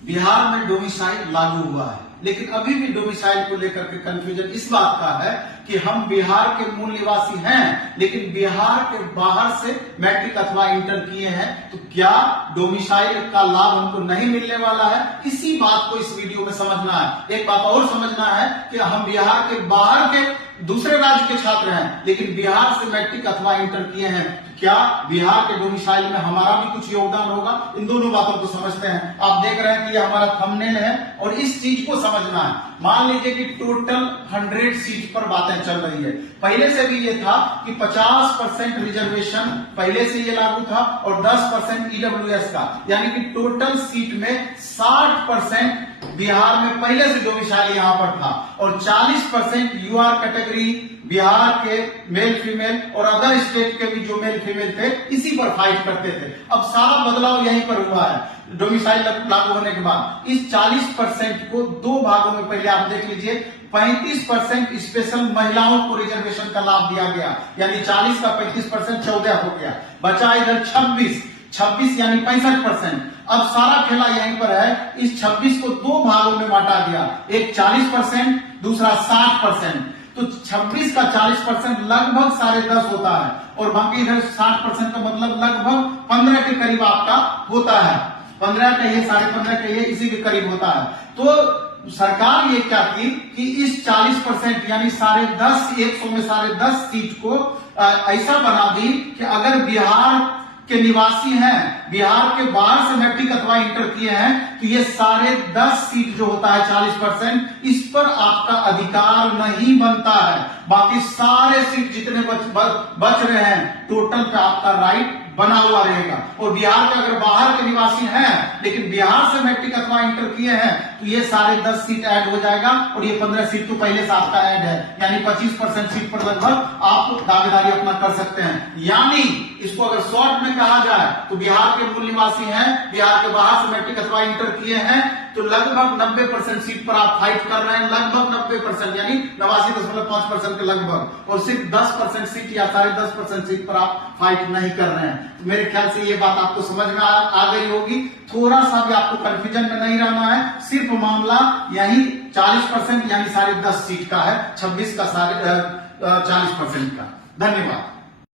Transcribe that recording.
बिहार में डोमिसाइल लागू हुआ है, लेकिन अभी भी डोमिसाइल को लेकर के कंफ्यूजन इस बात का है कि हम बिहार के मूल निवासी हैं, लेकिन बिहार के बाहर से मैट्रिक अथवा इंटर किए हैं, तो क्या डोमिसाइल का लाभ हमको नहीं मिलने वाला है? इसी बात को इस वीडियो में समझना है। एक बात और समझना है कि हम बिहार के बाहर के दूसरे राज्य के छात्र हैं, लेकिन बिहार से मैट्रिक अथवा इंटर किए हैं, क्या बिहार के डोमिसाइल में हमारा भी कुछ योगदान होगा? इन दोनों बातों को समझते हैं। आप देख रहे हैं कि ये हमारा थंबनेल है और इस चीज को समझना है। मान लीजिए कि टोटल 100 सीट पर बातें चल रही है। पहले से भी ये था कि 50% रिजर्वेशन पहले से ये लागू था और 10% ईडब्ल्यूएस का, यानी कि टोटल सीट में 60% बिहार में पहले से डोमिसाइल यहां पर था और 40% यूआर कैटेगरी बिहार के मेल फीमेल और अदर स्टेट के भी जो मेल फीमेल थे इसी पर फाइट करते थे। अब सारा बदलाव यहीं पर हुआ है डोमिसाइल लागू होने के बाद। इस 40% को दो भागों में पहले आप देख लीजिए, 35% स्पेशल महिलाओं को रिजर्वेशन का लाभ दिया गया, यानी 40 का 35% 14 हो गया, बचा इधर 26 यानी 65%। अब सारा खेला यहीं पर है। इस 26 को दो भागों में बांटा गया, एक 40%, दूसरा 60%। तो 26 का 40% लगभग 10.5 होता है और बाकी इधर 60% का मतलब लगभग 15 के करीब आपका होता है। 15 कहिए, 15.5 कहिए, इसी के करीब होता है। तो सरकार ये क्या की कि इस 40% यानी 10.5 100 में 10.5 सीट को ऐसा बना दी कि अगर बिहार के निवासी हैं, बिहार के बाहर से मैट्रिक अथवा इंटर किए हैं, तो ये 10.5 सीट जो होता है 40%, इस पर आपका अधिकार नहीं बनता है। बाकी सारे सीट जितने बच रहे हैं टोटल पे आपका राइट बना हुआ रहेगा। और बिहार के अगर बाहर के निवासी हैं लेकिन बिहार से मैट्रिक अथवा इंटर किए हैं, तो ये 10.5 सीट ऐड हो जाएगा और ये 15 सीट तो पहले से आपका ऐड है, यानी 25% सीट पर लगभग आप दावेदारी अपना कर सकते हैं। यानी इसको अगर शॉर्ट में कहा जाए तो बिहार के मूल निवासी हैं, बिहार के बाहर से मैट्रिक अथवा इंटर किए हैं, तो लगभग 90% सीट पर आप फाइट कर रहे हैं, लगभग 90% यानी 89.5% के लगभग, और सिर्फ 10% सीट या 10.5% सीट पर आप फाइट नहीं कर रहे हैं। तो मेरे ख्याल से ये बात आपको समझ में आ गई होगी। थोड़ा सा भी आपको कंफ्यूजन में नहीं रहना है, सिर्फ मामला यही 40% यानी 10.5 सीट का है, 26 का 40% का। धन्यवाद।